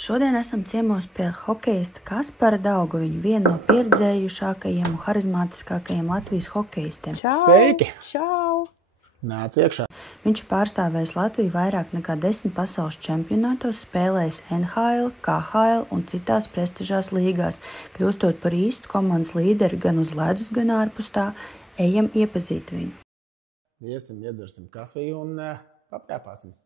Šodien esam ciemos pie hokeista Kaspara Daugaviņa, viena no pieredzējušākajiem un harizmātiskākajiem Latvijas hokejistiem. Sveiki! Čau! Nāc iekšā. Viņš pārstāvējis Latviju vairāk nekā 10 pasaules čempionātos, spēlējis NHL, KHL un citās prestižās līgās, kļūstot par īstu komandas līderi gan uz ledus, gan ārpus tā. Ejam iepazīt viņu. Iesim, iedzersim kafiju un paprēpāsim.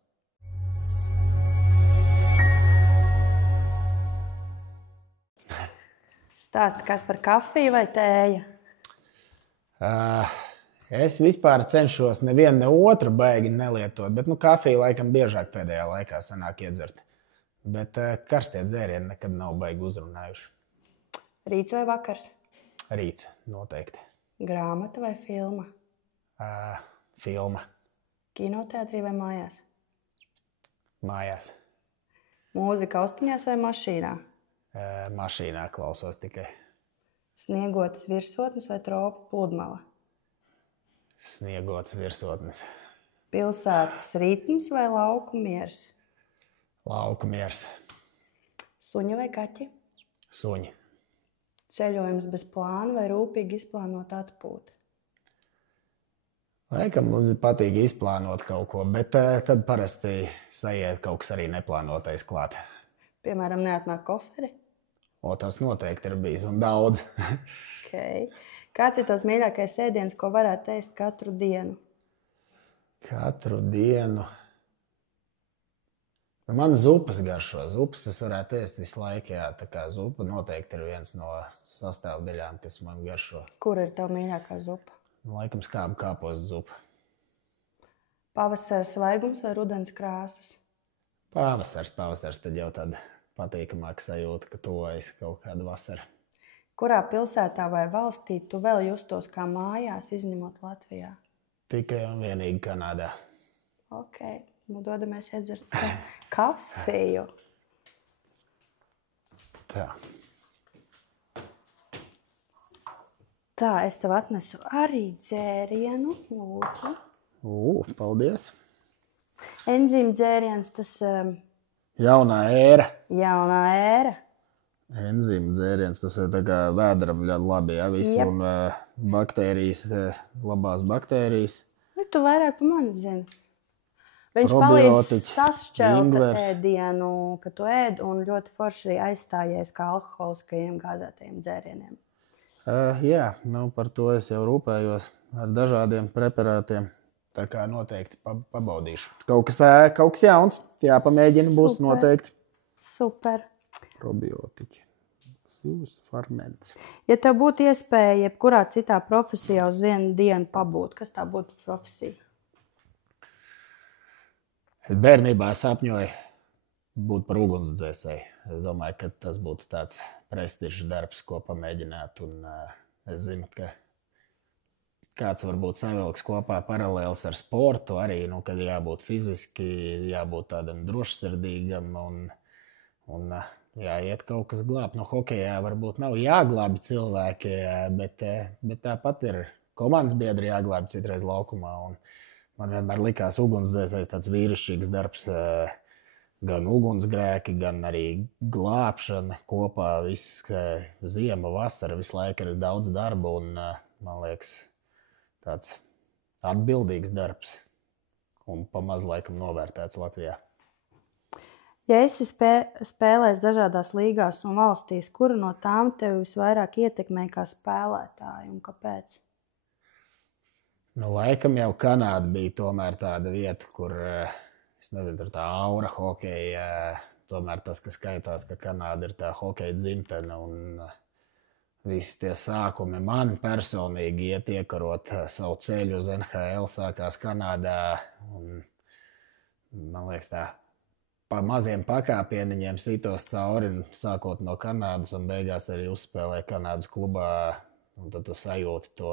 Stāsti, kas par kafiju vai tēju? Es vispār cenšos nevienu ne otru baigi nelietot, bet kafiju laikam biežāk pēdējā laikā sanāk iedzert. Bet karstie dzērieni nekad nav baigi uzrunājuši. Rīts vai vakars? Rīts, noteikti. Grāmata vai filma? Filma. Kinoteātrī vai mājās? Mājās. Mūzika austiņās vai mašīnā? Mašīnā klausos tikai. Sniegotas virsotnes vai tropu pludmale? Sniegotas virsotnes. Pilsētas ritms vai lauku miers? Lauku miers. Suņi vai kaķi? Suņi. Ceļojums bez plāna vai rūpīgi izplānota atpūta? Laikam mums patīk izplānot kaut ko, bet tad parasti sajiet kaut kas arī neplānotais klāt. Piemēram, neatnāk koferi? Tas noteikti ir bijis un daudz. Okay. Kāds ir tavs mīļākais ēdiens, ko varētu ēst katru dienu? Katru dienu? Man zupas garšo. Zupas es varētu ēst visu laiku, jā. Tā kā zupa noteikti ir viens no sastāvdaļām, kas man garšo. Kur ir tava mīļākā zupa? Laikam skābu kāpostu zupa. Pavasaras svaigums vai rudens krāsas? Pavasars, tad jau tāda patīkamāka sajūta, ka tuvojas kaut kāda vasara. Kurā pilsētā vai valstī tu vēl justos kā mājās, izņemot Latvijā? Tikai un vienīgi Kanādā. Ok, dodamies iedzert kafiju. Tā. Tā, es tev atnesu arī dzērienu. Lūdzu. Paldies. Enzīmu dzēriens, tas... Jaunā ēra. Jaunā ēra. Enzīmu dzēriens, tas ir tā kā vēderam ļoti labi, ja, visu, Jep. Un baktērijas, labās baktērijas. Tu vairāk par mani zini. Viņš Probiotiķi, palīdz sašķelt ingvers. ēdienu, ka tu ēd, un ļoti forši arī aizstājies kā alkoholiskajiem gāzētajiem dzērieniem. Jā, par to es jau rūpējos ar dažādiem preparātiem. Tā kā noteikti pabaudīšu. Kaut kas jauns, jāpamēģina, būs Super. noteikti. Super. Probiotiķi. Sīvs ferments. Ja tev būtu iespēja jebkurā citā profesijā uz vienu dienu pabūt, kas tā būtu profesija? Es bērnībā sapņoju būt par ugunsdzēsēju. Es domāju, ka tas būtu tāds prestižs darbs, ko pamēģināt. Un es zinu, ka kāds varbūt savilks kopā paralēls ar sportu arī, kad jābūt fiziski, jābūt tādam drošsirdīgam un jāiet kaut kas glābt. Hokejā varbūt nav jāglābi cilvēki, bet tāpat ir komandas biedri jāglābi citreiz laukumā. Un man vienmēr likās ugunsdzēsējs tāds vīrišķīgs darbs, gan ugunsgrēki, gan arī glābšana kopā, viss ziema, vasara, visu laiku ir daudz darba un man liekas, tāds atbildīgs darbs un pamaz laikam novērtēts Latvijā. Ja esi spēlējis dažādās līgās un valstīs, kuru no tām tevi visvairāk ietekmē kā spēlētāju un kāpēc? Laikam jau Kanāda bija tomēr tāda vieta, kur, es nezinu, tur tā aura hokeja, tomēr tas, kas skaitās, ka Kanāda ir tā hokeja dzimtene un visi tie sākumi man personīgi iet iekarot savu ceļu uz NHL sākās Kanādā. Un, man liekas, tā pa maziem pakāpieniņiem sitos cauri, sākot no Kanādas un beigās arī uzspēlēja Kanādas klubā. Un tad tu sajūti to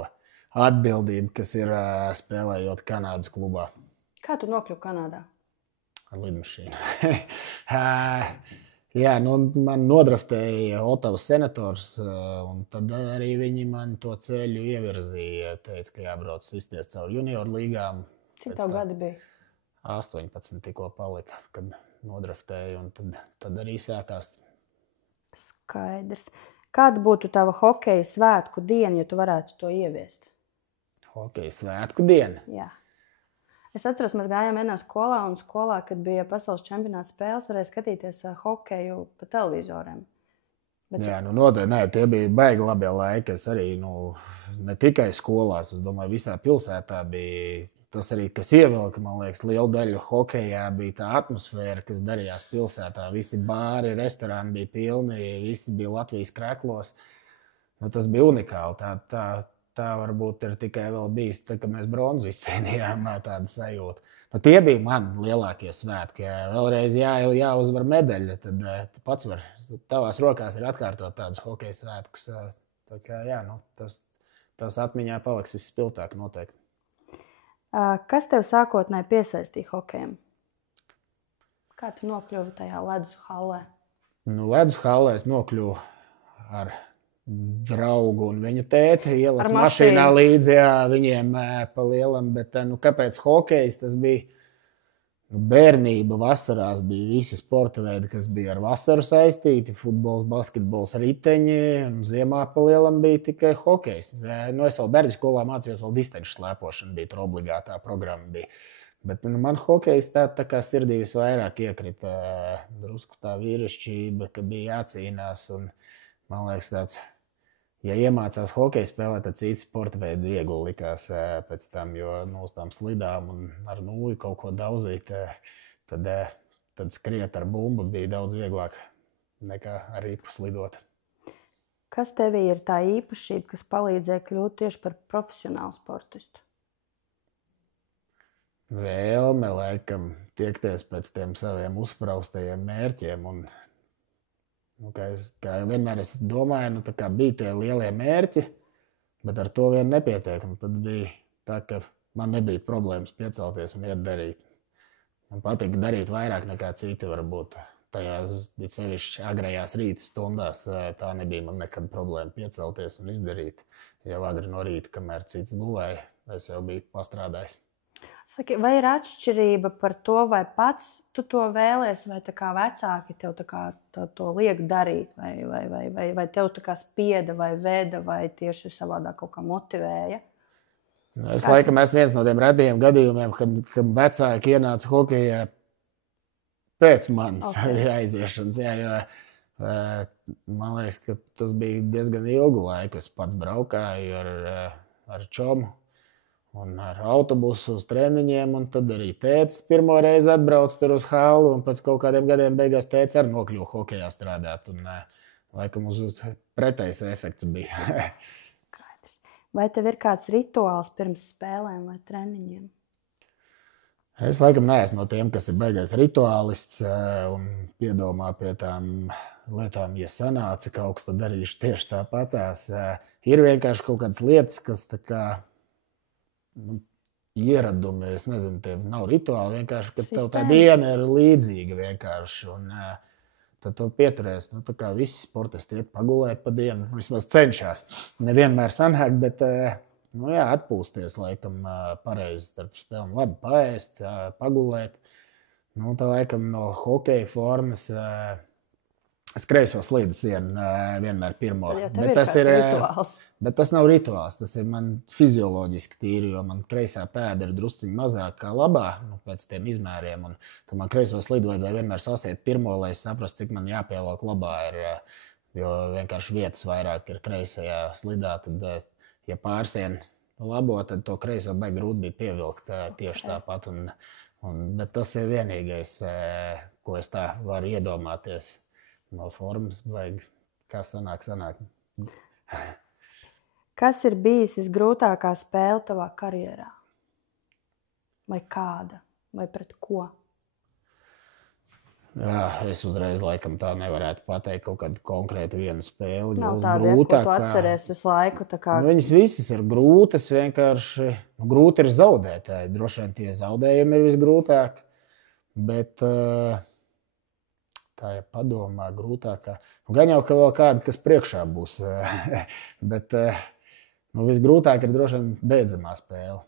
atbildību, kas ir spēlējot Kanādas klubā. Kā tu nokļuvi Kanādā? Ar lidmašīnu. Jā, man nodraftēja Otavas Senators, un tad arī viņi man to ceļu ievirzīja. Teica, ka jābrauc sisties caur junioru līgām. Cik tev gadi bija? 18 tikko palika, kad nodraftēju, un tad arī sākās. Skaidrs. Kāda būtu tava hokeja svētku diena, ja tu varētu to ieviest? Hokeja svētku diena? Jā. Es atceros, mēs gājām vienā skolā, un skolā, kad bija pasaules čempionāta spēles, varēja skatīties hokeju pa televizoriem. Bet... Jā, noteikti, tie bija baigi labie laiki. Es arī, ne tikai skolās, es domāju, visā pilsētā bija tas arī, kas ievilka, man liekas, lielu daļu hokejā, bija tā atmosfēra, kas darījās pilsētā. Visi bāri, restorāni bija pilni, visi bija Latvijas kreklos. Tas bija unikāli. Tā varbūt ir tikai vēl bijis, kad mēs bronzu izcīnījām tādu sajūtu. Tie bija mani lielākie svētki. Vēlreiz jāuzvar medaļa, tad pats var, tavās rokās ir atkārtot tādus hokeja svētkus. Tā kā, tas atmiņā paliks visspilgtāk noteikti. Kas tev sākotnēji piesaistīja hokejam? Kā tu nokļuvi tajā ledus hallē? Ledus hallē es nokļuvu ar draugu un viņa tēti ielec mašīnā līdzi, viņiem pa lielam, bet kāpēc hokejs? Tas bija bērnība, vasarās bija visi sporta veidi, kas bija ar vasaru saistīti, futbols, basketbols, riteņi, un ziemā pa lielam bija tikai hokejs. Es vēl bērnu skolā mācījos, vēl distanču slēpošana bija, tur obligātā programma bija. Bet man hokejs tā kā sirdī visvairāk iekrita, drusku tā vīrišķība, ka bija jācīnās, un man liekas tāds, ja iemācās hokeju spēlēt, tad cits sporta veidi viegli likās pēc tam, jo uz tām slidām un ar nūju kaut ko daudzīt, tad skriet ar bumbu bija daudz vieglāk nekā ar ripu slidot. Kas tevī ir tā īpašība, kas palīdzēja kļūt tieši par profesionālu sportistu? Vēlme, laikam, tiekties pēc tiem saviem uzspraustajiem mērķiem un kā vienmēr es domāju, tā kā bija tie lielie mērķi, bet ar to vien nepietiek. Tad bija tā, ka man nebija problēmas piecelties un iet darīt. Man patīk darīt vairāk nekā citi varbūt. Tajās sevišķi agrajās rīta stundās tā nebija man nekad problēma piecelties un izdarīt. Jau agri no rīta, kamēr cits gulēja, es jau biju pastrādājis. Saki, vai ir atšķirība par to, vai pats tu to vēlies, vai tā kā vecāki tev tā kā to liek darīt, vai tev tā kā spieda, vai veda, vai tieši savādāk kaut kā motivēja? Es laikam esmu viens no tiem redījiem gadījumiem, kad vecāki ienāca hokejā pēc manis aiziešanas. Jo man liekas, ka tas bija diezgan ilgu laiku. Es pats braukāju ar čomu. Un ar autobusu uz treniņiem, un tad arī tētis pirmo reizi atbrauc tur uz hallu, un pēc kaut kādiem gadiem beigās tētis arī nokļuva hokejā strādāt, un laikam uz pretējs efekts bija. Vai tev ir kāds rituāls pirms spēlēm vai treniņiem? Es laikam neesmu no tiem, kas ir baigais rituālists un piedomā pie tām lietām, ja sanāca kaut kas, tad darīšu tieši tāpatās. Ir vienkārši kaut kādas lietas, kas tā kā ieradumi, es nezinu, tev nav rituāli, vienkārši, ka tev tā diena ir līdzīga vienkārši, un tad tu pieturies, tā kā visi sportisti iet pagulēt pa dienu, vismaz cenšās. Nevienmēr sanāk, bet, atpūsties, laikam, pareizi starp spēlēm, labi paēst, pagulēt. Tā laikam no hokeja formas, es kreiso slīdu sienu vienmēr pirmo. Bet tas nav rituāls, tas ir man fizioloģiski tīri, jo man kreisā pēda ir drusciņ mazāk kā labā, pēc tiem izmēriem. Un tad man kreiso slīdu vajadzēja vienmēr sasiet pirmo, lai es saprastu, cik man jāpievelk labā ir, jo vienkārši vietas vairāk ir kreisajā slidā. Tad, ja pārsien labo, tad to kreiso baigi grūti bija pievilkt tieši tāpat. Bet tas ir vienīgais, ko es tā varu iedomāties. No formas, vajag, kā sanāk. Kas ir bijis visgrūtākā spēle tavā karjerā? Vai kāda? Vai pret ko? Jā, es uzreiz laikam tā nevarētu pateikt kaut kādu konkrētu vienu spēli. Nav tāda, ko tu atceries visu laiku. Viņas visas ir grūtas, vienkārši grūti ir zaudētāji. Droši vien tie zaudējumi ir visgrūtāk, bet tā, ja padomā, grūtākā. Gan jau, ka vēl kāda, kas priekšā būs, bet visgrūtāk ir droši vien beidzamā spēle.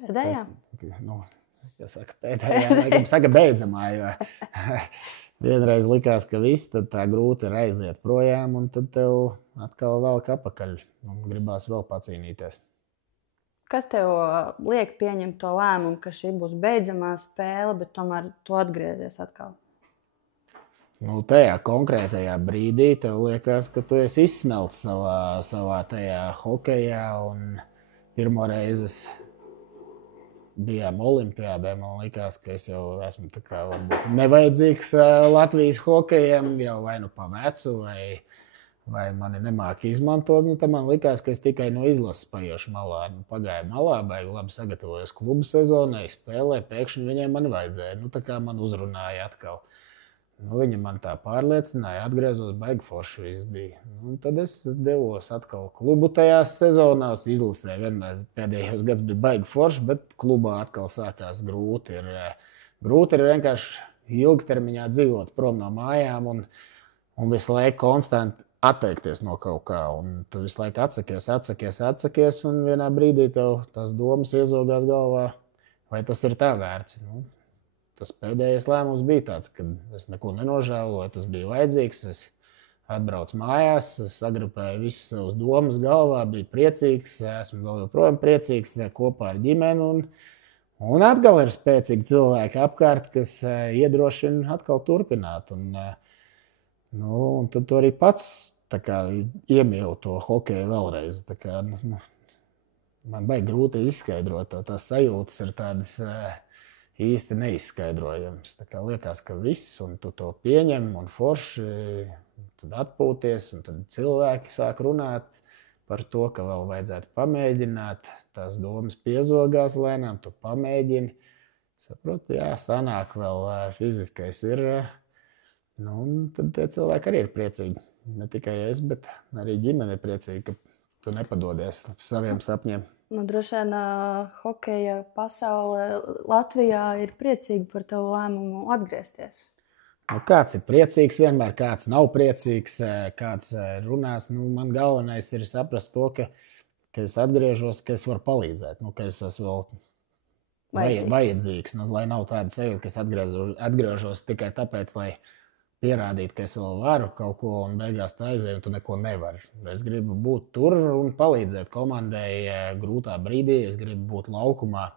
Pēdējā? kas saka, pēdējā, laikam saka beidzamā, jo vienreiz likās, ka viss, tad tā grūti ir aiziet projām, un tad tev atkal velk apakaļ, un gribās vēl pacīnīties. Kas tev liek pieņemt to lēmumu, ka šī būs beidzamā spēle, bet tomēr tu atgriezies atkal? Nu, tajā konkrētajā brīdī tev liekas, ka tu esi izsmelts savā tajā hokejā, un pirmo reizi bijām olimpiādē, man likās, ka es jau esmu tā kā varbūt nevajadzīgs Latvijas hokejam, jau vai nu pa vecu, vai mani nemāk izmantot, tad man likās, ka es tikai no izlases paiešu malā. Pagāju malā, baigi labi sagatavojos klubu sezonai, spēlēju, pēkšņi viņiem man vajadzēja. Tā kā man uzrunāja atkal. Viņa man tā pārliecināja, atgriezos, baigi forši viss bija. Tad es devos atkal klubu tajās sezonās, izlasē vienmēr pēdējos gads bija baigi forši, bet klubā atkal sākās grūti. Grūti ir vienkārši ilgtermiņā dzīvot prom no mājām un visu laiku konstanti atteikties no kaut kā. Un tu visu laiku atsakies, un vienā brīdī tev tās domas iezogās galvā, vai tas ir tā vērts. Tas pēdējais lēmums bija tāds, ka es neko nenožēloju, tas bija vajadzīgs. Es atbraucu mājās, sagrupēju visas savas domas galvā, biju priecīgs, esmu vēl joprojām priecīgs kopā ar ģimeni. Un atkal ir spēcīgi cilvēki apkārt, kas iedrošina atkal turpināt. Un tad tu arī pats iemīli to hokeju vēlreiz. Man baigi grūti izskaidrot to, tās sajūtas ir tādas īsti neizskaidrojams. Liekas, ka viss, un tu to pieņem, un forši, tad atpūties, un tad cilvēki sāk runāt par to, ka vēl vajadzētu pamēģināt. Tās domas piezogās lēnām, tu pamēģini. Saproti, jā, sanāk vēl fiziskais ir. Un tad tie cilvēki arī ir priecīgi. Ne tikai es, bet arī ģimene ir priecīga, ka tu nepadodies saviem sapņiem. Droši vien hokeja pasaule Latvijā ir priecīga par tavu lēmumu atgriezties. Kāds ir priecīgs vienmēr, kāds nav priecīgs, kāds runās. Man galvenais ir saprast to, ka es atgriežos, ka es varu palīdzēt, ka es esmu vēl vajadzīgs. Lai nav tāda sajūta, ka es atgriežos tikai tāpēc, lai pierādīt, ka es vēl varu kaut ko, un beigās tā aizēju, un tu neko nevari. Es gribu būt tur un palīdzēt komandai grūtā brīdī. Es gribu būt laukumā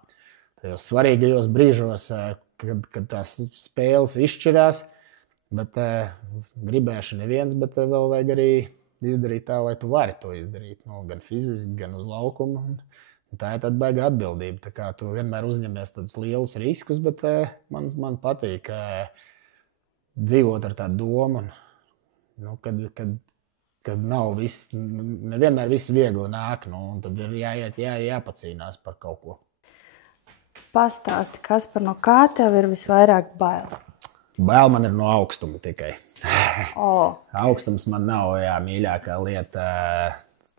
tajos svarīgajos brīžos, kad tās spēles izšķirās. Bet gribēšu neviens, bet vēl vajag arī izdarīt tā, lai tu vari to izdarīt. Gan fiziski, gan uz laukumu. Tā ir tāda baiga atbildība. Tā kā tu vienmēr uzņemies tādus lielus riskus, bet man patīk dzīvot ar tādu domu, kad nav viss, nevienmēr viss viegli nāk, un tad ir jāpacīnās par kaut ko. Pastāsti, Kaspar, no kā tev ir visvairāk bail? Bail man ir no augstuma tikai. Augstums man nav mīļākā lieta.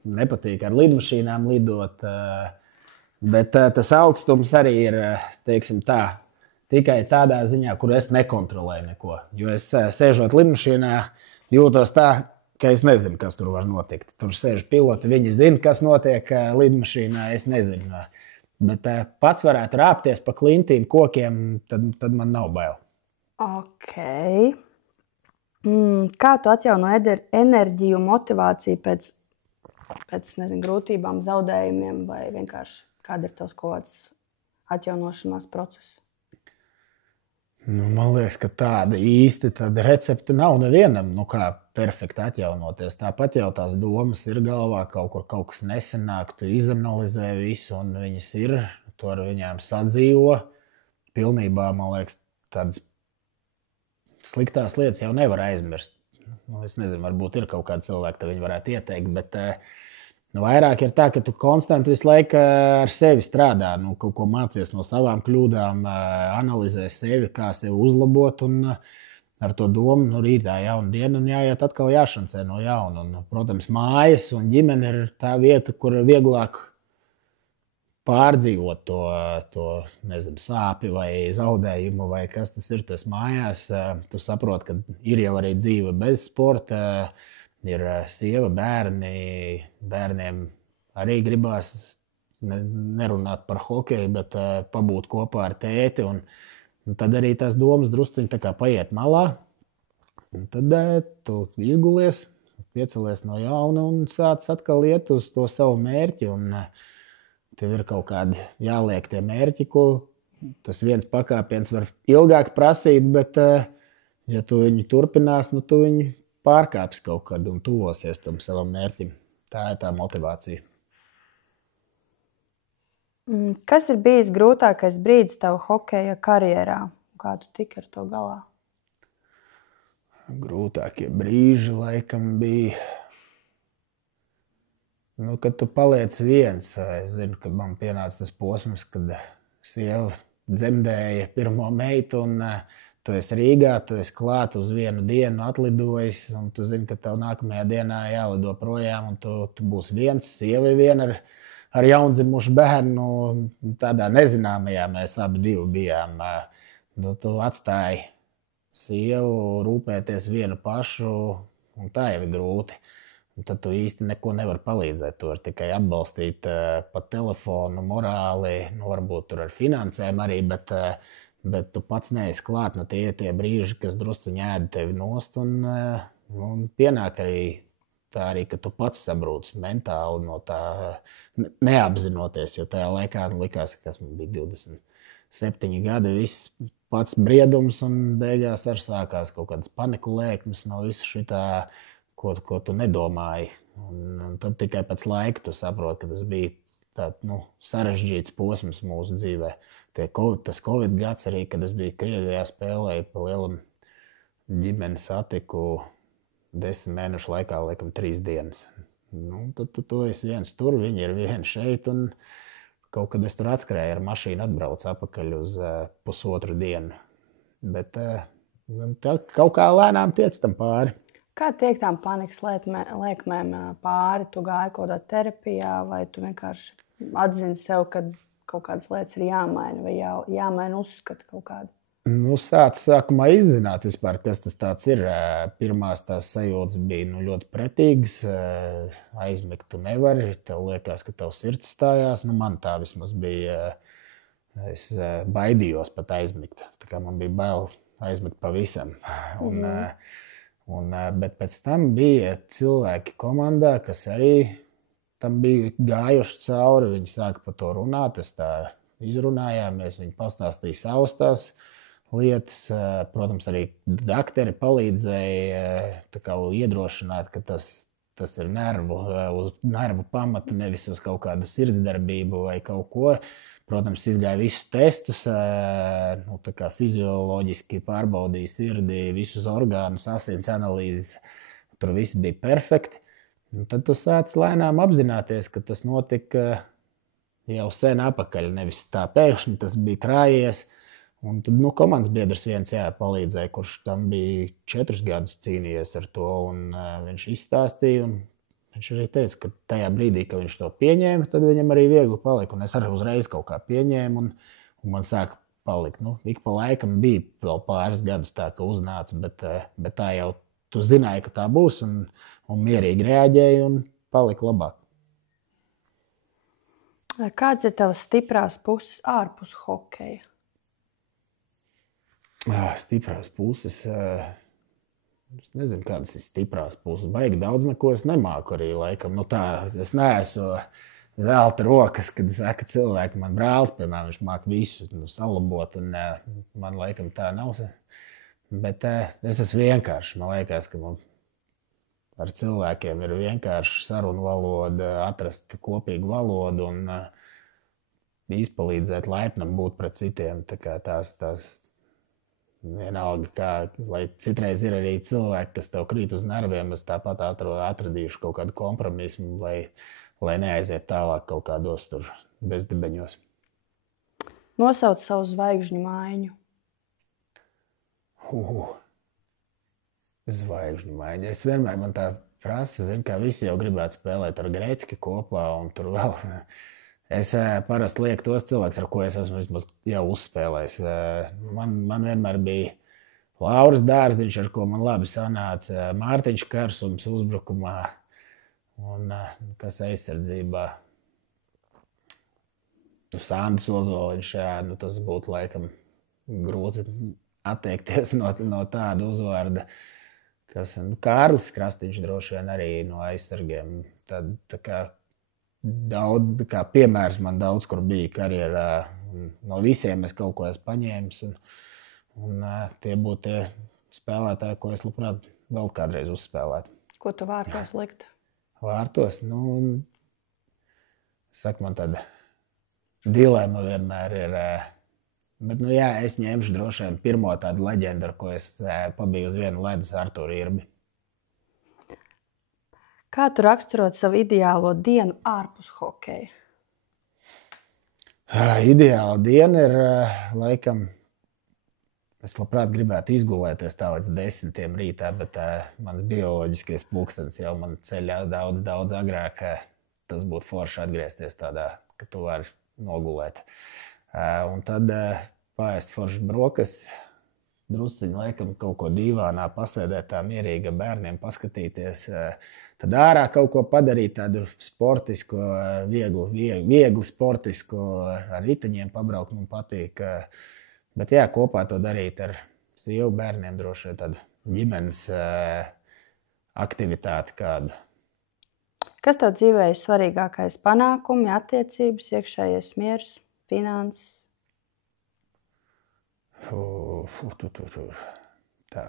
Nepatīk ar lidmašīnām lidot, bet tas augstums arī ir, teiksim tā, tikai tādā ziņā, kur es nekontrolēju neko. Jo es sēžot lidmašīnā, jūtos tā, ka es nezinu, kas tur var notikt. Tur sēž piloti, viņi zina, kas notiek lidmašīnā, es nezinu. Bet pats varētu rāpties pa klintīm, kokiem, tad man nav bail. Ok. Kā tu atjauno enerģiju, motivāciju pēc grūtībām, zaudējumiem, vai vienkārši kāda ir tavs kaut kāds atjaunošanās process? Man liekas, ka tāda īsti recepte nav nevienam, kā perfekti atjaunoties. Tāpat jau tās domas ir galvā, kaut kas nesenāk, tu izanalizē visu, un viņas ir, tu ar viņām sadzīvo. Pilnībā, man liekas, tādas sliktās lietas jau nevar aizmirst. Es nezinu, varbūt ir kaut kādi cilvēki, tad viņi varētu ieteikt, bet vairāk ir tā, ka tu konstanti visu laiku ar sevi strādā, kaut ko mācies no savām kļūdām, analizē sevi, kā sevi uzlabot, un ar to domu, rītā jauna diena, un jāiet atkal jāšancē no jauna. Protams, mājas un ģimene ir tā vieta, kur vieglāk pārdzīvot to sāpi vai zaudējumu, vai kas tas ir tas mājās. Tu saproti, ka ir jau arī dzīve bez sporta, ir sieva, bērni, bērniem arī gribās nerunāt par hokeju, bet pabūt kopā ar tēti. Un tad arī tās domas drusciņi tā kā paiet malā. Un tad tu izgulies, piecelies no jauna un sāc atkal iet uz to savu mērķi. Un tev ir kaut kādi jāliek tie mērķi, ko tas viens pakāpiens var ilgāk prasīt, bet ja tu viņu turpinās, nu tu viņu pārkāpsi kaut kad un tuvosies tam savam mērķim. Tā ir tā motivācija. Kas ir bijis grūtākais brīdis tava hokeja karjerā? Kā tu tiki ar to galā? Grūtākie brīži laikam bija, kad tu paliec viens. Es zinu, ka man pienāca tas posms, kad sieva dzemdēja pirmo meitu un tu esi Rīgā, tu esi klāt uz vienu dienu atlidojis un tu zini, ka tev nākamajā dienā jālido projām un tu būsi viens, sieva viena ar jaundzimušu bērnu. Tādā nezināmajā mēs abi divi bijām. Tu atstāji sievu rūpēties vienu pašu, un tā jau ir grūti. Un tad tu īsti neko nevari palīdzēt. Tu vari tikai atbalstīt pa telefonu, morāli, varbūt tur ar finansēm arī, bet tu pats neesi klāt. Tie ir tie brīži, kas drusciņi ēd tevi nost, un pienāk arī tā, ka tu pats sabrūc mentāli no tā, neapzinoties, jo tajā laikā likās, ka man bija 27 gadi, viss pats briedums, un beigās arī sākās kaut kādas paniku lēkmes no visa šitā, ko tu nedomāji. Un tad tikai pēc laika tu saproti, ka tas bija tāds sarežģīts posms mūsu dzīvē. Tas Covid gads arī, kad es biju Krievijā, spēlēju pa lielam ģimeni satiku 10 mēnešu laikā, laikam 3 dienas. Tad tu esi viens tur, viņi ir vieni šeit, un kaut kad es tur atskrēju ar mašīnu, atbraucu atpakaļ uz pusotru dienu. Bet tā kaut kā lēnām tiec tam pāri. Kā tiek tām panikas lēkmēm pāri? Tu gāji kaut kādā terapijā, vai tu vienkārši atzini sev, ka kaut kādas lietas ir jāmaina, vai jāmaina uzskati kaut kādu? Sākumā izzināt vispār, kas tas tāds ir. Pirmās tās sajūtas bija ļoti pretīgas. Aizmigt tu nevari. Tev liekas, ka tev sirds stājās. Man tā vismaz bija. Es baidījos pat aizmigt. Tā kā man bija bail aizmigt pavisam. Bet pēc tam bija cilvēki komandā, kas arī tam bija gājuši cauri. Viņi sāka par to runāt. Es tā izrunājāmies. Viņi pastāstīja savas tās lietas. Protams, arī dakteri palīdzēja iedrošināt, ka tas ir uz nervu pamata, nevis uz kaut kādu sirdsdarbību vai kaut ko. Protams, izgāja visus testus, fizioloģiski pārbaudīja sirdi, visus orgānus, asins analīzes. Tur viss bija perfekti. Tad tu sāc lēnām apzināties, ka tas notika jau sen apakaļ, nevis tā pēkšņi tas bija krājies. Un tad komandas biedrs viens palīdzēja, kurš tam bija 4 gadus cīnījies ar to, un viņš izstāstīja. Viņš arī teica, ka tajā brīdī, kad viņš to pieņēma, tad viņam arī viegli palika. Un es arī uzreiz kaut kā pieņēmu, un man sāka palikt. Ik pa laikam bija vēl pāris gadus tā, ka uznāca, bet tā jau tu zināji, ka tā būs, un mierīgi reaģēji, un palika labāk. Kāds ir tavas stiprās puses ārpus hokeja? Stiprās puses. Es nezinu, kādas ir stiprās puses. Baigi daudz neko es nemāku arī laikam. Es neesmu zelta rokas, kad saka cilvēki. Man brālis, piemēram, viņš māk visu salabot, un man laikam tā nav. Bet es esmu vienkārši. Man liekas, ka man ar cilvēkiem ir vienkārši sarunu valoda, atrast kopīgu valodu un izpalīdzēt laipnam būt pret citiem. Tā kā tās vienalga, lai citreiz ir arī cilvēki, kas tev krīt uz nerviem, es tāpat atradīšu kaut kādu kompromisu, lai neaiziet tālāk kaut kādos tur bezdibeņos. Nosauc savu zvaigžņu mājiņu. Zvaigžņu mājiņa. Es vienmēr man tā prasa, kā visi jau gribētu spēlēt ar Greķi kopā, un tur vēl. Es parasti lieku tos cilvēkus, ar ko es esmu vismaz jau uzspēlējis. Man vienmēr bija Lauris Dārziņš, ar ko man labi sanāca, Mārtiņš Karsums uzbrukumā un kas aizsardzībā. Sandis Ozoliņš, tas būtu laikam grūti atteikties no tāda uzvārda, kas Kārlis Krastīņš droši vien arī no aizsargiem. Tad, daudz, piemērs man daudz, kur bija karjerā. No visiem es kaut ko esmu paņēmis. Un tie būtu tie spēlētāji, ko es labprāt vēl kādreiz uzspēlētu. Ko tu vārtos likt? Vārtos? Saka, man tāda dilema vienmēr ir. Bet, es ņemšu droši vien pirmo tādu leģendu, ar ko es pabiju uz vienu ledus, Arturu Irbi. Kā tu raksturot savu ideālo dienu ārpus hokeja? Ideāla diena ir, laikam, es labprāt gribētu izgulēties tā līdz 10 rītā, bet mans bioloģiskais pulkstenis jau man ceļā daudz agrāk. Tas būtu forši atgriezties tādā, ka tu vari nogulēt. Un tad paēst forši brokas, drusciņi laikam kaut ko dīvānā pasēdēt tā mierīgi ar bērniem, paskatīties. Tad ārā kaut ko padarīt tādu sportisku, viegli sportisku, ar riteņiem pabraukt man patīk. Bet kopā to darīt ar sievu bērniem droši vien tādu ģimenes aktivitāti kādu. Kas tev dzīvē ir svarīgākais? Panākumi, attiecības, iekšējais miers, finanses? Tā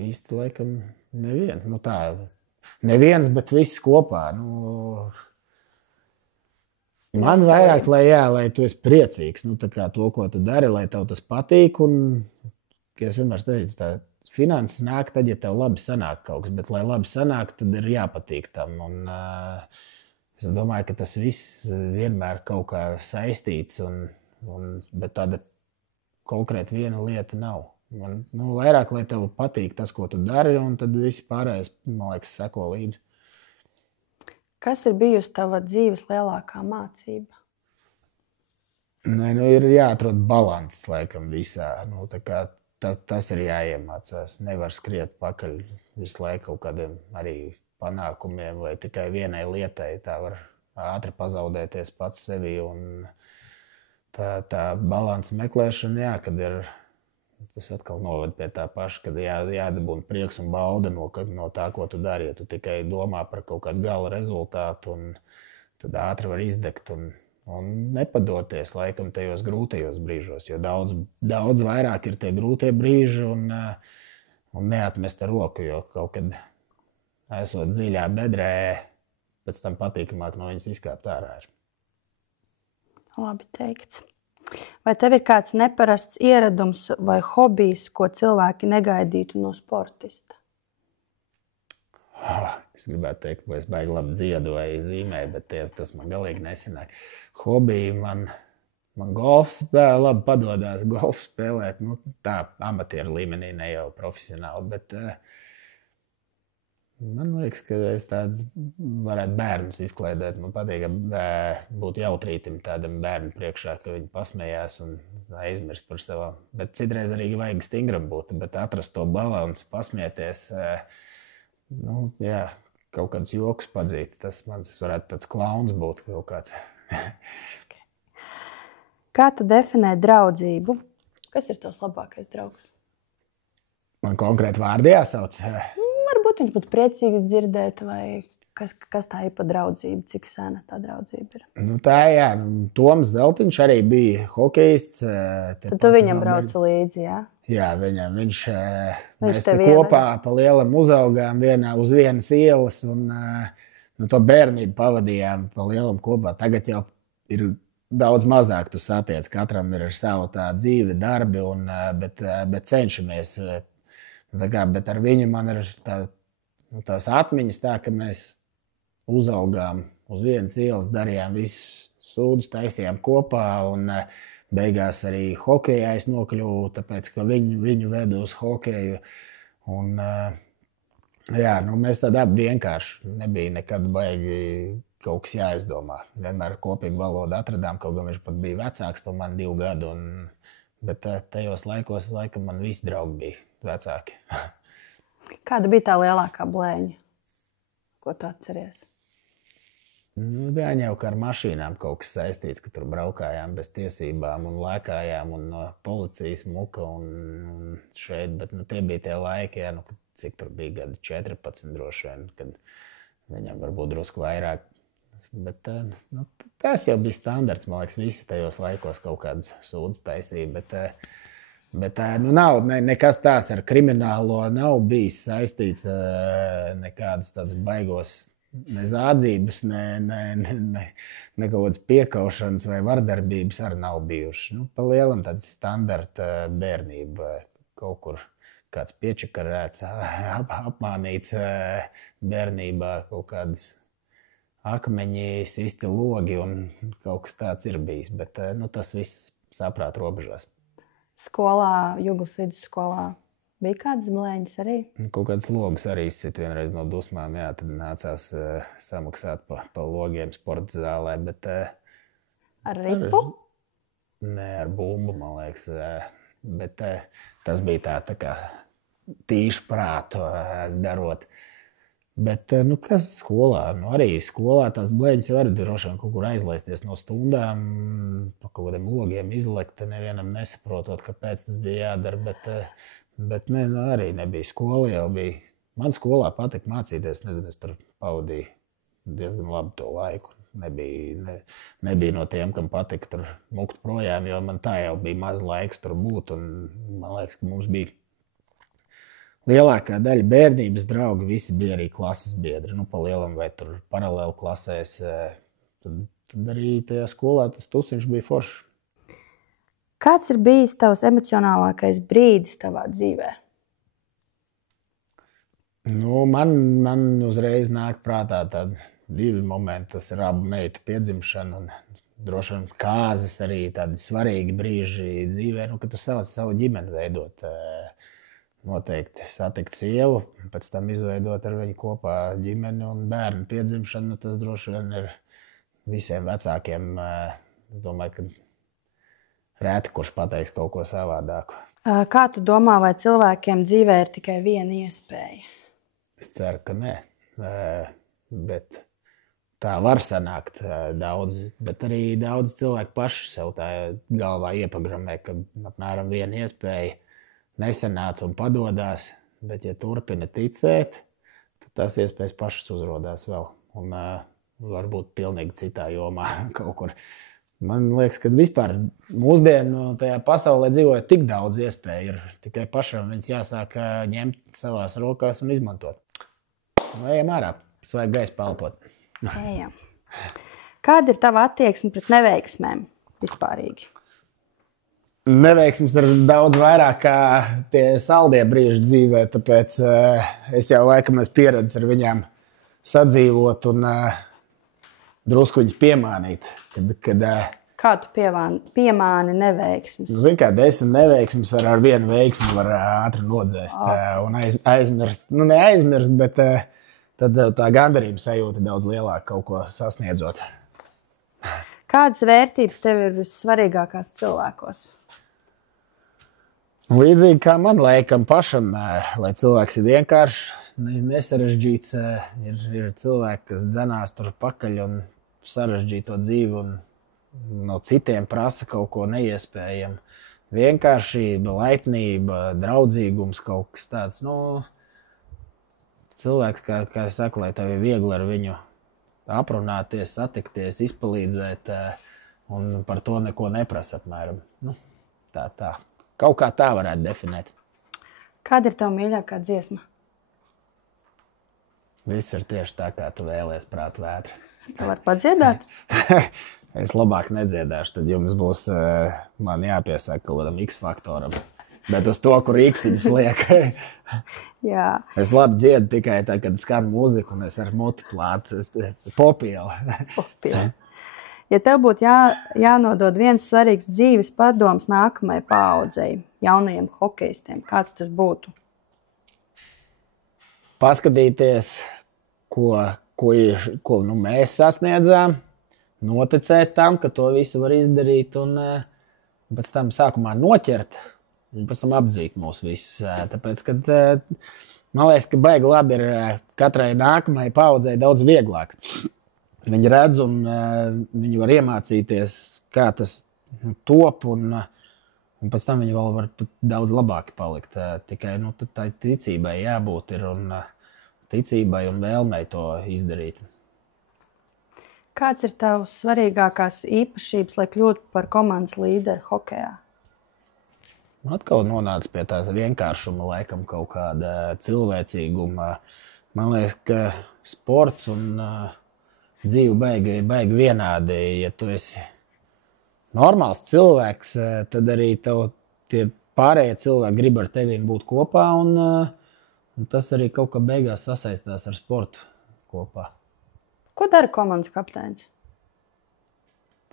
īsti laikam neviens. Neviens, bet viss kopā. Man vairāk, lai tu esi priecīgs. To, ko tu dari, lai tev tas patīk. Un, es vienmēr teicu, finanses nāk tad, ja tev labi sanāk kaut kas. Bet, lai labi sanāk, tad ir jāpatīk tam. Un, es domāju, ka tas viss vienmēr kaut kā saistīts. Bet tāda konkrēti viena lieta nav. Vairāk, lai tev patīk tas, ko tu dari, un tad viss pārējais, man liekas, seko līdzi. Kas ir bijusi tava dzīves lielākā mācība? Ir jāatrod balanss, laikam, visā. Tas ir jāiemācās. Nevar skriet pakaļ visu laiku kaut kādiem arī panākumiem vai tikai vienai lietai. Tā var ātri pazaudēties pats sevi. Un tā balansa meklēšana, kad ir, tas atkal noved pie tā paša, kad jādabūna prieks un bauda no tā, ko tu dari. Ja tu tikai domā par kaut kādu gala rezultātu, un tad ātri var izdegt un nepadoties laikam tajos grūtajos brīžos, jo daudz vairāk ir tie grūtie brīži un neatmest ar roku, jo kaut kad esot dziļā bedrē, pēc tam patīkamāk no viņas izkāpt ārā. Labi teikts. Vai tev ir kāds neparasts ieradums vai hobijs, ko cilvēki negaidītu no sportista? Es gribētu teikt, ka es baigi labi dziedu vai zīmēju, bet tas man galīgi nesanāk. Hobiji man golfs labi padodās, golfu spēlēt, tā amatieru līmenī, ne jau profesionāli, bet man liekas, ka es tāds varētu bērnus izklaidēt. Man patīk būt jautrītim tādam bērnu priekšā, ka viņi pasmējās un aizmirst par sevi. Bet citreiz arī vajag stingram būt, bet atrast to balansu, pasmieties, kaut kādus jokus padzīt. Tas varētu tāds klauns būt kaut kāds. Kā tu definē draudzību? Kas ir tavs labākais draugs? Man konkrēti vārdi jāsauc. Varbūt viņš būtu priecīgs dzirdēt, vai kas tā ir pa draudzību, cik sena tā draudzība ir? Toms Zeltiņš arī bija hokejists. Tad tu viņam brauci līdzi, jā? Jā, viņš mēs kopā pa lielam uzaugām uz vienas ielas un to bērnību pavadījām pa lielam kopā. Tagad jau ir daudz mazāk tu satiec, katram ir savu tā dzīve, darbi, bet cenšamies. Bet ar viņu man ir tās atmiņas tā, ka mēs uzaugām uz vienas ielas, darījām visus sūdus, taisījām kopā un beigās arī hokejā es nokļuvu, tāpēc, ka viņu vedu uz hokeju. Un, mēs tādi vienkārši nebija nekad baigi kaut kas jāizdomā. Vienmēr kopīgu valodu atradām, kaut gan viņš pat bija vecāks par mani 2 gadu. Bet tajos laikos, laikam, man visi draugi bija vecāki. Kāda bija tā lielākā blēņa? Ko tu atceries? Nu, gan jau kā ar mašīnām kaut kas saistīts, ka tur braukājām bez tiesībām un lēkājām un no policijas muka un šeit, bet nu, tie bija tie laiki, jā, nu, cik tur bija gadi 14 droši vien, kad viņam varbūt drusku vairāk. Bet nu, tas jau bija standarts, man liekas, visi tajos laikos kaut kādus sūdus taisīja, bet nu, nav nekas tāds ar kriminālo, nav bijis saistīts nekādas tādas baigos ne zādzības, ne kaut kādas piekaušanas vai vardarbības arī nav bijušas. Nu, pa lielam tāds standarta bērnība kaut kur kāds piečakarēts, apmānīts bērnībā kaut kādas akmeņi, sisti logi un kaut kas tāds ir bijis, bet nu, tas viss saprāt robežās. Skolā, Juglas vidusskolā bija kādas blēņas arī? Kaut kādas logus arī izsit vienreiz no dusmām, jā, tad nācās samaksāt pa logiem sporta zālē, bet... Ar ripu? Nē, ar bumbu, man liekas, bet tas bija tā kā tīšu prātu darot. Bet, nu, kas skolā? Nu, arī skolā tās blēņas jau arī droši vien kaut kur aizlaisties no stundām, pa kaut kādiem logiem izlekt, nevienam nesaprotot, kāpēc tas bija jādara, bet ne, nu, arī nebija skola, jau bija. Man skolā patika mācīties, nezinu, es tur pavadīju diezgan labi to laiku. Nebija no tiem, kam patika tur mukt projām, jo man tā jau bija maz laiks tur būt, un man liekas, ka mums bija lielākā daļa bērnības draugi, visi bija arī klases biedri, nu, pa lielam vai tur paralēli klasēs, tad arī tajā skolā tas tusiņš bija foršs. Kāds ir bijis tavs emocionālākais brīdis tavā dzīvē? Nu, man uzreiz nāk prātā tādi divi momenti. Tas ir abu meitu piedzimšana un droši vien kāzas arī tādi svarīgi brīži dzīvē, nu, kad tu savu ģimeni veidot. Noteikti satikt sievu, pēc tam izveidot ar viņu kopā ģimeni un bērnu piedzimšanu. Nu, tas droši vien ir visiem vecākiem, es domāju, ka rēti, kurš pateiks kaut ko savādāku. Kā tu domā, vai cilvēkiem dzīvē ir tikai viena iespēja? Es ceru, ka nē, bet tā var sanākt daudz, bet arī daudz cilvēku paši sev tā galvā ieprogrammē, ka apmēram viena iespēja nesanāca un padodās, bet ja turpina ticēt, tad tās iespējas pašas uzrodās vēl un varbūt pilnīgi citā jomā kaut kur. Man liekas, ka vispār mūsdienu tajā pasaulē dzīvoja tik daudz iespēju, ir tikai pašam viņas jāsāk ņemt savās rokās un izmantot. Nu, ejam ārā, svaigu gaisu palpot. Ejam. Kāda ir tava attieksme pret neveiksmēm vispārīgi? Neveiksmes ir daudz vairāk kā tie saldie brīži dzīvē, tāpēc es jau laikam esmu pieredzis ar viņām sadzīvot un drusku viņas piemānīt. Kā tu piemāni neveiksmes? Nu, zini, kā 10 neveiksmes ar vienu veiksmu var ātri nodzēst un aizmirst. Nu, neaizmirst, bet tad tā gandarījuma sajūta daudz lielāka kaut ko sasniedzot. Kādas vērtības tev ir vissvarīgākās cilvēkos? Līdzīgi kā man laikam pašam, lai cilvēks ir vienkāršs, nesarežģīts, ir cilvēki, kas dzenās tur pakaļ un sarežģīto dzīvi un no citiem prasa kaut ko neiespējamu. Vienkāršība, laipnība, draudzīgums, kaut kas tāds. Nu, cilvēks, kā es saku, lai tev ir viegli ar viņu aprunāties, satikties, izpalīdzēt un par to neko neprasa apmēram. Nu, tā. Kaut kā tā varētu definēt. Kāda ir tava mīļākā dziesma? Viss ir tieši tā, kā tu vēlies, prāta vētra. Tu vari padziedāt? Es labāk nedziedāšu, tad jums būs man jāpiesaka kaut kādam X-faktoram. Bet uz to, kur X-iņus liek. Jā. Es labi dziedu tikai tā, kad skan mūziku un es ar muti plātu. Popiela. Ja tev būtu jānodod viens svarīgs dzīves padoms nākamajai paaudzei, jaunajiem hokejistiem, kāds tas būtu? Paskatīties, ko mēs sasniedzām, noticēt tam, ka to visu var izdarīt un pēc tam sākumā noķert un pēc tam apdzīt mūs visus. Tāpēc, kad man liekas, ka baigi labi ir katrai nākamajai paaudzei daudz vieglāk. viņi redz un viņi var iemācīties, kā tas top, un pēc tam viņi vēl var daudz labāki palikt. Tikai tā ticībai jābūt ir, un ticībai un vēlmei to izdarīt. Kāds ir tavs svarīgākās īpašības, lai kļūtu par komandas līderi hokejā? Atkal nonāca pie tās vienkāršuma, laikam kaut kāda cilvēcīguma. Man liekas, ka sports un dzīve baigi vienādi. Ja tu esi normāls cilvēks, tad arī tie pārējie cilvēki grib ar tevīm būt kopā, un tas arī kaut kā beigās sasaistās ar sportu kopā. Ko dara komandas kapteinis?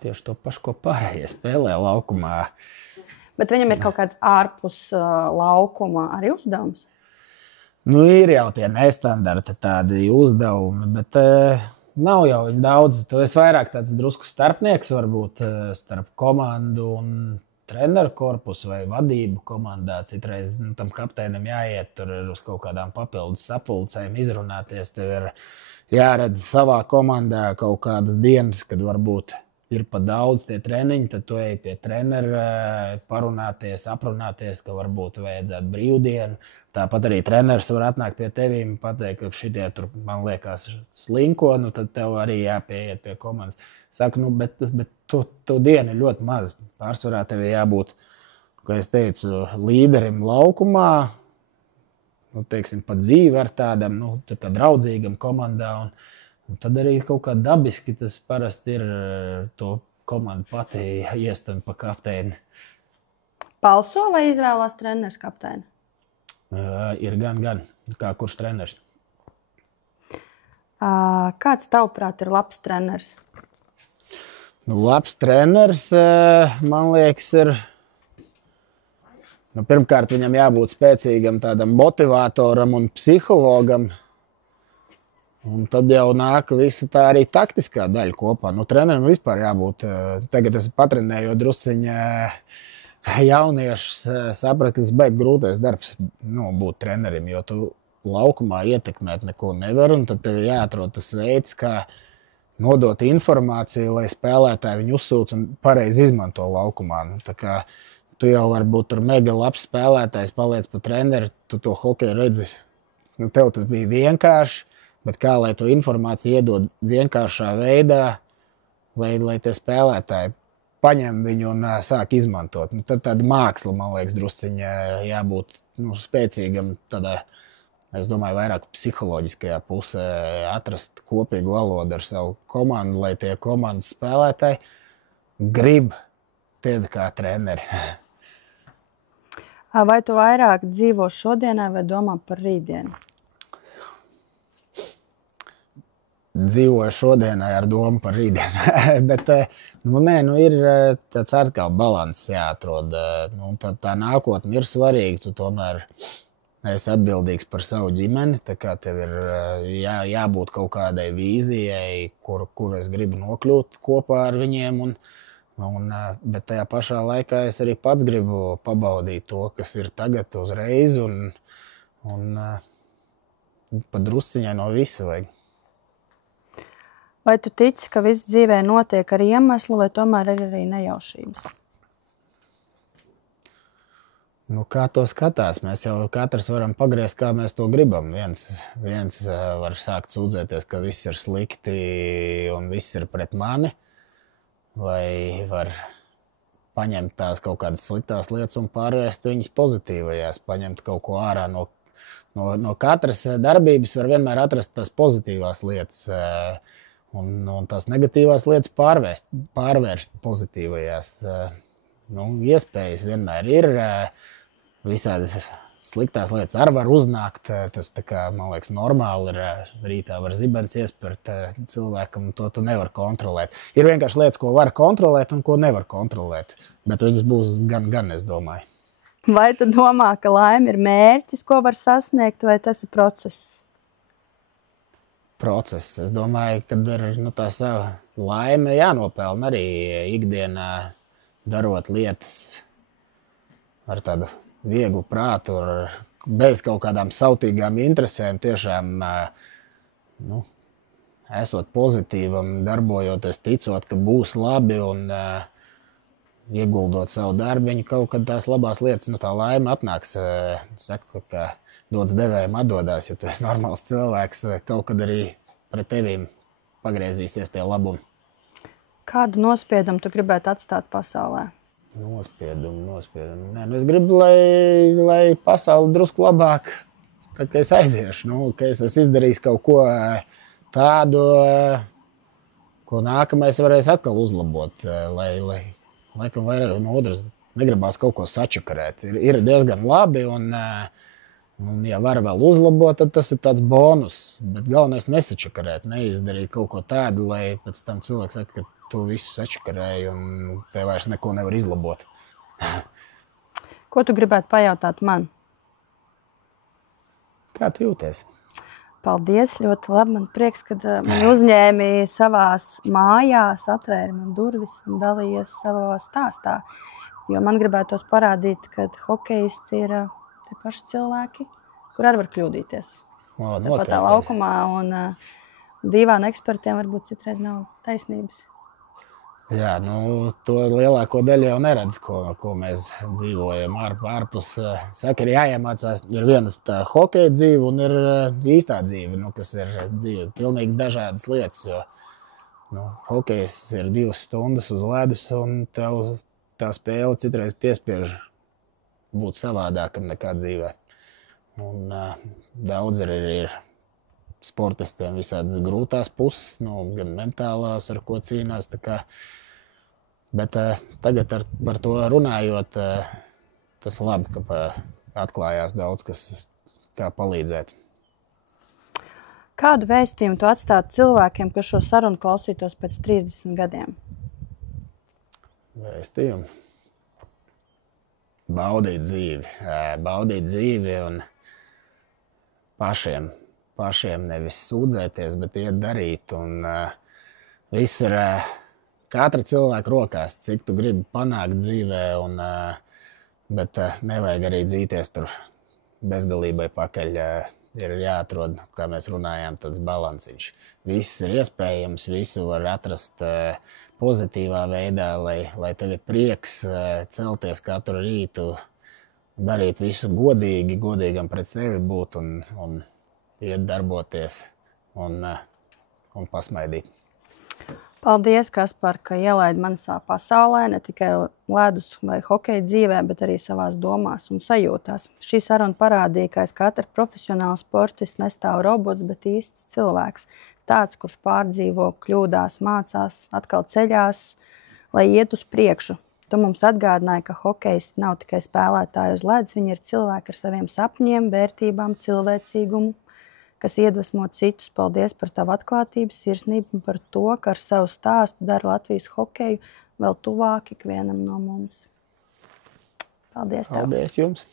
Tieši to pašu, ko pārējie spēlē laukumā. Bet viņam ir kaut kāds ārpus laukuma arī uzdevums? Ir jau tie nestandarti tādi uzdevumi, bet nav jau viņi daudz. Tu esi vairāk tāds drusku starpnieks, varbūt starp komandu un treneru korpusu vai vadību komandā. Citreiz tam kapteinim jāiet tur uz kaut kādām papildus sapulcēm, izrunāties. Tev ir jāredz savā komandā kaut kādas dienas, kad varbūt ir pa daudz tie treniņi, tad tu ej pie trenera, parunāties, aprunāties, ka varbūt vajadzētu brīvdienu. Tāpat arī treneris var atnākt pie tevīm, pateikt, ka šitie tur, man liekas, slinko, tad tev arī jāpieiet pie komandas. Saku, bet tu dienu ir ļoti maz. Pārsvarā tev jābūt, kā es teicu, līderim laukumā, teiksim, pat dzīvi ar tādam, tā draudzīgam komandā, un tad arī kaut kā dabiski tas parasti ir to komandu pati iestam pa kapteini. Balso vai izvēlās treneris kapteini? Ir gan. Kā kurš treneris? Kāds tavuprāt ir labs treneris? Labs treneris, man liekas, ir... Pirmkārt, viņam jābūt spēcīgam tādam motivatoram un psihologam. Un tad jau nāk visa tā arī taktiskā daļa kopā. Trenerim vispār jābūt, tagad es patrenēju drusciņa jauniešus, sapratu, ka tas baigi grūtais darbs būt trenerim, jo tu laukumā ietekmēt neko nevar, un tad tev jāatrod tas veids, kā nodot informāciju, lai spēlētāji viņu uzsūc un pareizi izmanto laukumā. Tā kā tu jau vari būt tur mega labs spēlētājs, paliec pa treneri, tu to hokeju redzi. Tev tas bija vienkārši, bet kā lai to informāciju iedod vienkāršā veidā, lai tie spēlētāji paņem viņu un sāk izmantot. Tad tāda māksla, man liekas, drusciņa jābūt spēcīgam tādā, es domāju, vairāk psiholoģiskajā pusē, atrast kopīgu valodu ar savu komandu, lai tie komandas spēlētāji grib tevi kā treneri. Vai tu vairāk dzīvo šodienai vai domā par rītdienu? Dzīvoju šodienai ar domu par rītdienu, bet ir tāds atkal balans jāatrod. Tā nākotne ir svarīga, tu tomēr esi atbildīgs par savu ģimeni, tā kā tev ir jābūt kaut kādai vīzijai, kur es gribu nokļūt kopā ar viņiem, bet tajā pašā laikā es arī pats gribu pabaudīt to, kas ir tagad uzreiz, un pa drusciņai no visa vajag. Vai tu tici, ka viss dzīvē notiek ar iemeslu, vai tomēr ir arī nejaušības? Kā to skatās? Mēs jau katrs varam pagriezt, kā mēs to gribam. Viens var sākt sūdzēties, ka viss ir slikti un viss ir pret mani, vai var paņemt tās kaut kādas sliktās lietas un pārvērst viņas pozitīvajās, paņemt kaut ko ārā no katras darbības, var vienmēr atrast tās pozitīvās lietas. Un tās negatīvās lietas pārvērst pozitīvajās. Iespējas vienmēr ir, visādas sliktās lietas arī var uznākt. Tas, man liekas, normāli ir. Rītā var zibens iespert cilvēkam, to tu nevar kontrolēt. Ir vienkārši lietas, ko var kontrolēt un ko nevar kontrolēt. Bet viņas būs gan, es domāju. Vai tu domā, ka laime ir mērķis, ko var sasniegt, vai tas ir process? Process. Es domāju, ka tā sava laime jānopelna arī ikdienā, darot lietas ar tādu vieglu prātu, bez kaut kādām sautīgām interesēm. Tiešām esot pozitīvam, darbojoties, ticot, ka būs labi un ieguldot savu darbiņu, kaut kad tās labās lietas, tā laime atnāks. Saku, ka dots devējiem atdodās, ja tu esi normāls cilvēks, kaut kad arī pret tevīm pagriezīsies tie labumi. Kādu nospiedumu tu gribētu atstāt pasaulē? Nospiedumu. Nē, es gribu, lai pasauli drusku labāk, tā kā es aiziešu, ka es esmu izdarījis kaut ko tādu, ko nākamais varēs atkal uzlabot, laikam vairāk no otras negribās kaut ko sačakarēt. Ir diezgan labi, un ja var vēl uzlabot, tad tas ir tāds bonus. Bet galvenais nesačakarēt, neizdarīt kaut ko tādu, lai pēc tam cilvēks saka, ka tu visu sačakarēji un te vairs neko nevar izlabot. Ko tu gribētu pajautāt man? Kā tu jūties? Paldies, ļoti labi. Man prieks, ka mani uzņēmi savās mājās, atvēri man durvis un dalījies savā stāstā. Jo man gribētos parādīt, ka hokejisti ir tie paši cilvēki, kur arī var kļūdīties. Tāpat tā laukumā un dīvānu ekspertiem varbūt citreiz nav taisnības. Jā, to lielāko daļu jau neredz, ko mēs dzīvojam ārpus. Saka, ir jāiemācās, ir viena tā hokeja dzīve un ir īstā dzīve, kas ir dzīve. Pilnīgi dažādas lietas, jo hokejs ir 2 stundas uz ledus un tev tā spēle citreiz piespiež būt savādākam nekā dzīvē. Un daudz arī ir sportistiem visādas grūtās puses, gan mentālās, ar ko cīnās. Bet tagad par to runājot, tas labi, ka atklājās daudz, kas kā palīdzēt. Kādu vēstījumu tu atstātu cilvēkiem, kas šo sarunu klausītos pēc 30 gadiem? Vēstījumu? Baudīt dzīvi un pašiem nevis sūdzēties, bet iet darīt. Un viss ir katra cilvēka rokās, cik tu gribi panākt dzīvē, bet nevajag arī dzīties tur bezgalībai pakaļ. Ir jāatrod, kā mēs runājām, tāds balansiņš. Viss ir iespējams, visu var atrast pozitīvā veidā, lai tev ir prieks celties katru rītu, darīt visu godīgam pret sevi būt un iet darboties un pasmaidīt. Paldies, Kaspar, ka ielaidi mani savā pasaulē, ne tikai ledus vai hokeja dzīvē, bet arī savās domās un sajūtās. Šī saruna parādīja, ka aiz katra profesionāla sportista nestāv robots, bet īsts cilvēks. Tāds, kurš pārdzīvo, kļūdās, mācās, atkal ceļās, lai iet uz priekšu. Tu mums atgādināji, ka hokejisti nav tikai spēlētāji uz ledus, viņi ir cilvēki ar saviem sapņiem, vērtībām, cilvēcīgumu, kas iedvesmo citus. Paldies par tavu atklātību, sirsnību un par to, ka ar savu stāstu dara Latvijas hokeju vēl tuvāk ikvienam no mums. Paldies tev. Paldies jums.